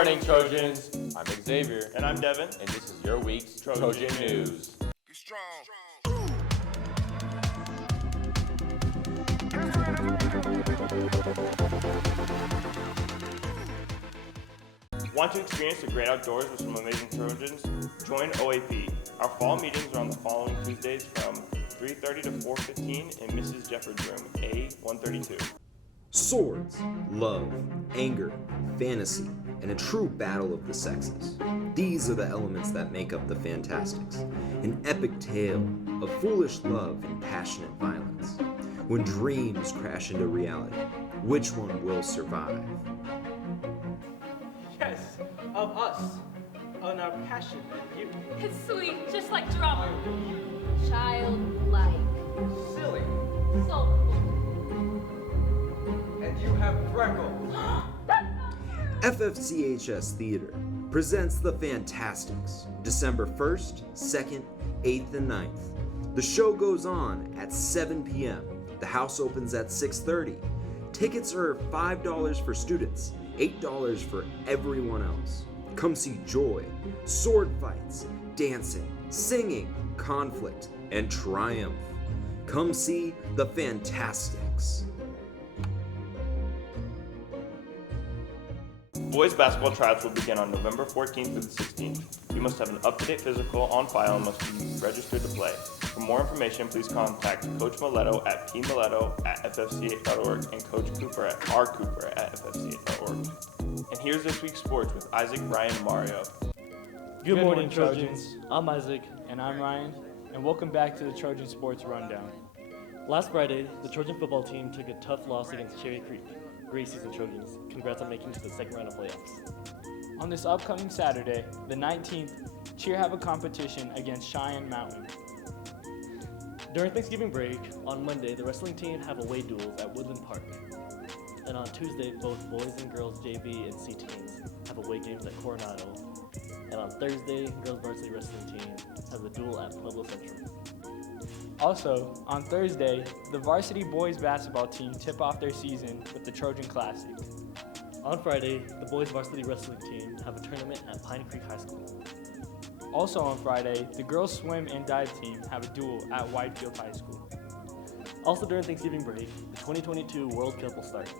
morning, Trojans. I'm Xavier. And I'm Devin. And this is your week's Trojan News. Be strong. Want to experience the great outdoors with some amazing Trojans? Join OAP. Our fall meetings are on the following Tuesdays from 3:30 to 4:15 in Mrs. Jeffords room, A132. Swords, love, anger, fantasy, and a true battle of the sexes. These are the elements that make up the Fantastics, an epic tale of foolish love and passionate violence. When dreams crash into reality, which one will survive? Yes, of us, on our passion and youth. It's sweet, just like drama. Childlike. Silly, Soulful. and you have freckles. FFCHS Theater presents The Fantastics, December 1st, 2nd, 8th, and 9th. The show goes on at 7 p.m. The house opens at 6:30. Tickets are $5 for students, $8 for everyone else. Come see joy, sword fights, dancing, singing, conflict, and triumph. Come see The Fantastics. Boys basketball tryouts will begin on November 14th through the 16th. You must have an up-to-date physical on file and must be registered to play. For more information, please contact Coach Mileto at pmileto@ffch.org and Coach Cooper at rcooper@ffch.org. And here's this week's sports with Isaac, Ryan, and Mario. Good morning, Trojans. I'm Isaac. And I'm Ryan. And welcome back to the Trojan Sports Rundown. Last Friday, the Trojan football team took a tough loss against Cherry Creek. Great season, Trojans. Congrats on making it to the second round of playoffs. On this upcoming Saturday, the 19th, Cheer have a competition against Cheyenne Mountain. During Thanksgiving break, on Monday, the wrestling team have away duels at Woodland Park. And on Tuesday, both boys and girls JV and C teams have away games at Coronado. And on Thursday, girls varsity wrestling team has a duel at Pueblo Central. Also, on Thursday, the varsity boys basketball team tip off their season with the Trojan Classic. On Friday, the boys varsity wrestling team have a tournament at Pine Creek High School. Also on Friday, the girls swim and dive team have a duel at Whitefield High School. Also during Thanksgiving break, the 2022 World Cup will start.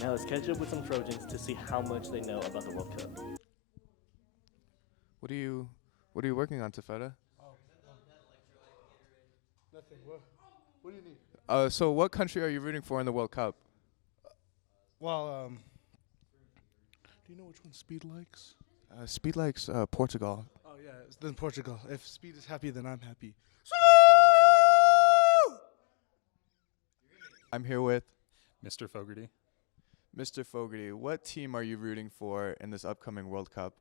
Now let's catch up with some Trojans to see how much they know about the World Cup. What are you working on, Tafeta? Nothing. What do you need? So what country are you rooting for in the World Cup? Well, do you know which one Speed likes? Speed likes Portugal. Oh yeah, it's then Portugal. If Speed is happy, then I'm happy. I'm here with Mr. Fogarty. Mr. Fogarty. What team are you rooting for in this upcoming World Cup?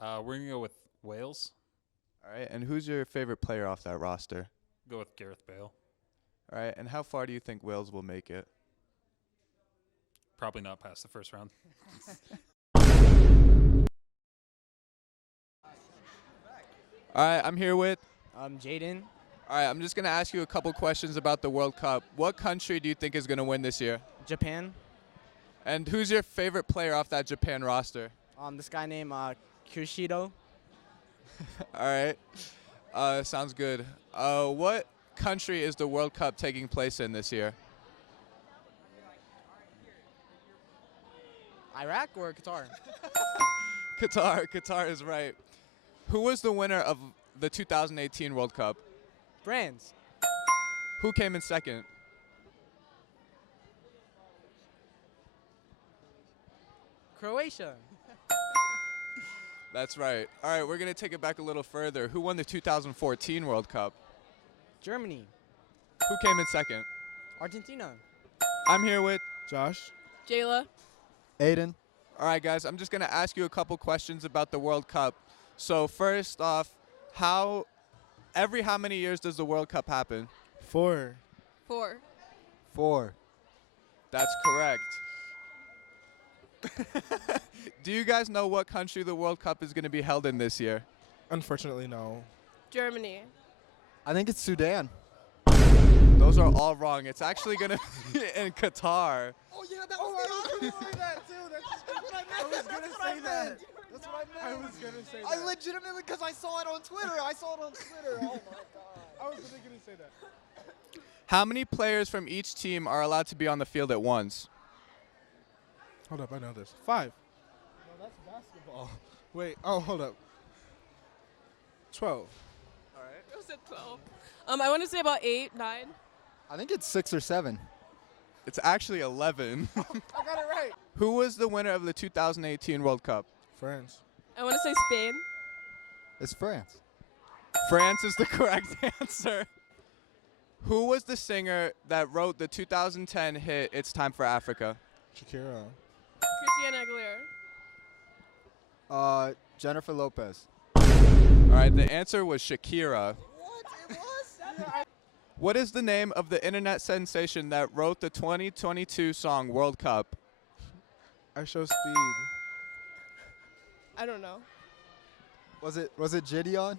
We're going to go with Wales. All right, and who's your favorite player off that roster? Go with Gareth Bale. All right, and how far do you think Wales will make it? Probably not past the first round. All right, I'm here with Jaden. All right, I'm just going to ask you a couple questions about the World Cup. What country do you think is going to win this year? Japan. And who's your favorite player off that Japan roster? This guy named Kushido. All right. Sounds good. What country is the World Cup taking place in this year? Iraq or Qatar? Qatar is right. Who was the winner of the 2018 World Cup? France. Who came in second? Croatia. That's right. All right, we're going to take it back a little further. Who won the 2014 World Cup? Germany. Who came in second? Argentina. I'm here with Josh. Jayla. Aiden. All right, guys, I'm just going to ask you a couple questions about the World Cup. So first off, how many years does the World Cup happen? 4. 4. That's correct. Do you guys know what country the World Cup is going to be held in this year? Unfortunately, no. Germany. I think it's Sudan. Those are all wrong. It's actually going to be in Qatar. Oh yeah, that was I was gonna say that too. That's what I meant. I was gonna say that. That's what I meant. I was gonna say I that. legitimately, because I saw it on Twitter. Oh my god. I was literally gonna say that. How many players from each team are allowed to be on the field at once? Hold up, I know this. 5. No, that's basketball. Wait, oh, hold up. 12. It was at 12. I want to say about 8, 9. I think it's 6 or 7. It's actually 11. I got it right. Who was the winner of the 2018 World Cup? France. I want to say Spain. It's France. France is the correct answer. Who was the singer that wrote the 2010 hit It's Time for Africa? Shakira. Christina Aguilera. Jennifer Lopez. All right, the answer was Shakira. What? It was? What is the name of the internet sensation that wrote the 2022 song World Cup? I Show Speed. I don't know. Was it Gideon?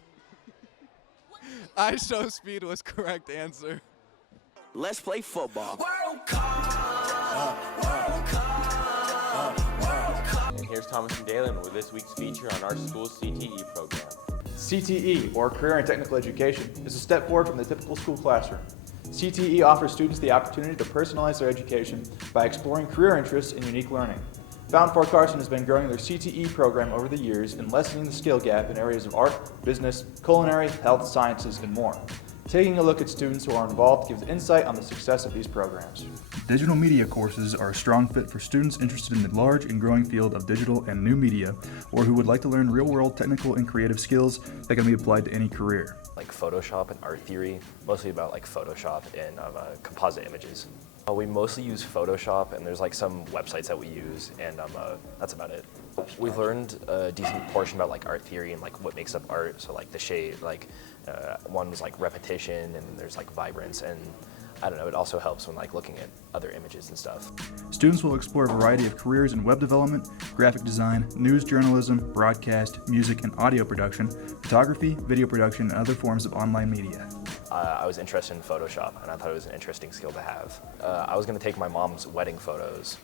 I Show Speed was correct answer. Let's play football. And here's Thomas and Dalen with this week's feature on our school's CTE program. CTE, or Career and Technical Education, is a step forward from the typical school classroom. CTE offers students the opportunity to personalize their education by exploring career interests and unique learning. Fountain Fort Carson has been growing their CTE program over the years and lessening the skill gap in areas of art, business, culinary, health sciences, and more. Taking a look at students who are involved gives insight on the success of these programs. Digital media courses are a strong fit for students interested in the large and growing field of digital and new media, or who would like to learn real-world technical and creative skills that can be applied to any career. Like Photoshop and art theory, mostly about like Photoshop and composite images. We mostly use Photoshop, and there's like some websites that we use, and that's about it. We've learned a decent portion about like art theory and like what makes up art. So like the shade, like one was like repetition, and there's like vibrance, and I don't know, it also helps when like looking at other images and stuff. Students will explore a variety of careers in web development, graphic design, news journalism, broadcast, music and audio production, photography, video production, and other forms of online media. I was interested in Photoshop, and I thought it was an interesting skill to have. I was going to take my mom's wedding photos.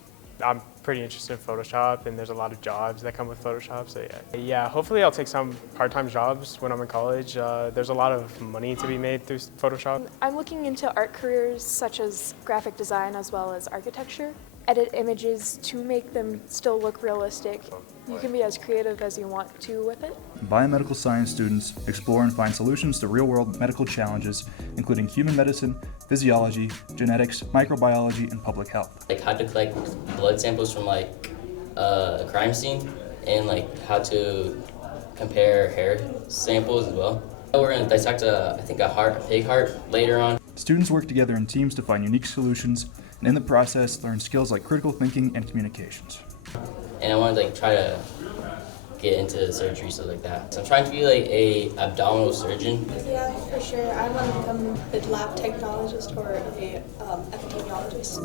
I'm pretty interested in Photoshop, and there's a lot of jobs that come with Photoshop, so yeah. Hopefully I'll take some part-time jobs when I'm in college. There's a lot of money to be made through Photoshop. I'm looking into art careers such as graphic design as well as architecture. Edit images to make them still look realistic. You can be as creative as you want to with it. Biomedical science students explore and find solutions to real-world medical challenges, including human medicine, physiology, genetics, microbiology, and public health. Like how to collect blood samples from like a crime scene, and like how to compare hair samples as well. We're going to dissect a pig heart later on. Students work together in teams to find unique solutions, and in the process learn skills like critical thinking and communications. And I want to like try to get into surgery, stuff like that. So I'm trying to be like a abdominal surgeon. Yeah, for sure. I want to become a lab technologist or a epidemiologist.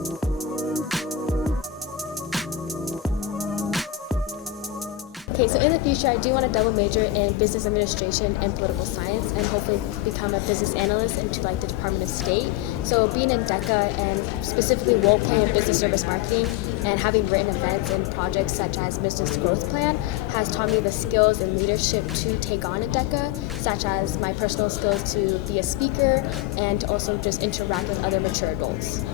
Okay, so in the future, I do want to double major in business administration and political science, and hopefully become a business analyst into like the Department of State. So being in DECA and specifically role-playing in business service marketing and having written events and projects such as Business Growth Plan has taught me the skills and leadership to take on at DECA, such as my personal skills to be a speaker and also just interact with other mature adults.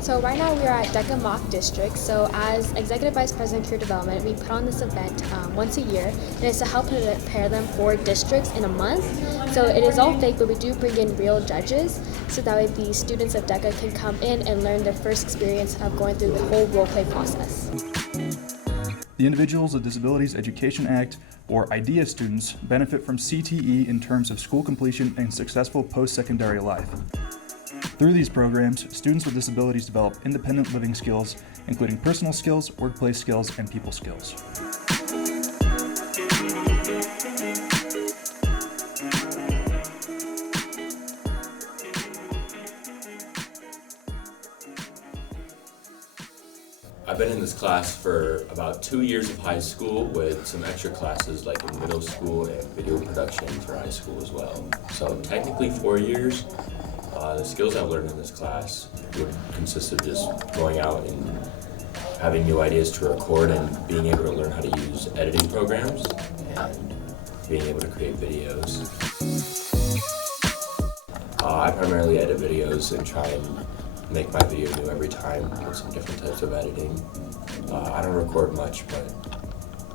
So right now we are at DECA Mock District. So as Executive Vice President Career Development, we put on this event once a year, and it's to help prepare them for districts in a month. So it is all fake, but we do bring in real judges, so that way the students of DECA can come in and learn their first experience of going through the whole role play process. The Individuals with Disabilities Education Act, or IDEA students, benefit from CTE in terms of school completion and successful post-secondary life. Through these programs, students with disabilities develop independent living skills, including personal skills, workplace skills, and people skills. I've been in this class for about 2 years of high school with some extra classes like in middle school and video production for high school as well. So technically 4 years. The skills I've learned in this class would consist of just going out and having new ideas to record and being able to learn how to use editing programs and being able to create videos. I primarily edit videos and try and make my video new every time with some different types of editing. I don't record much, but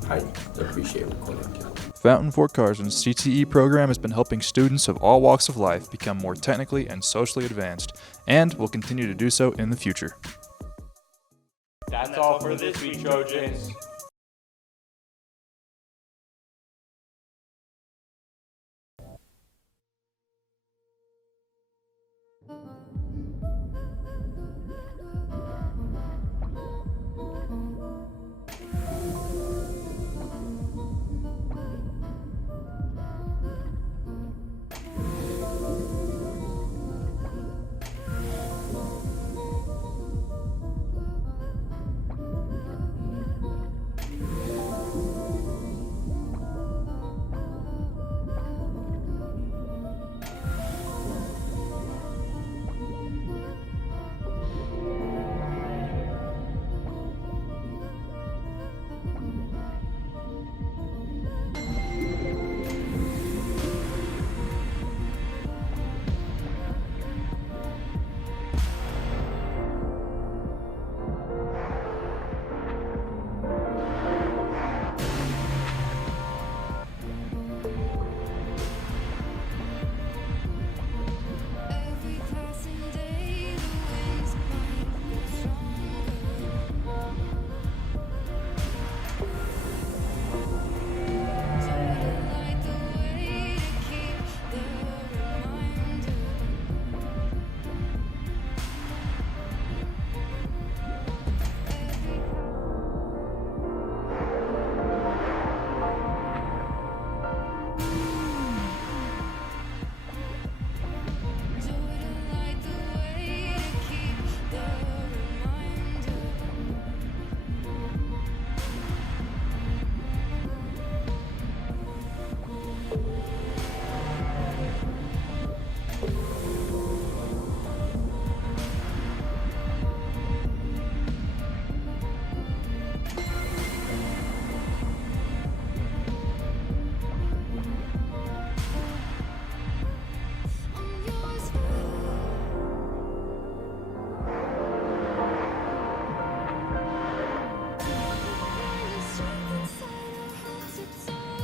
I appreciate recording too. Fountain Fort Carson's CTE program has been helping students of all walks of life become more technically and socially advanced, and will continue to do so in the future. That's all for this week, Trojans.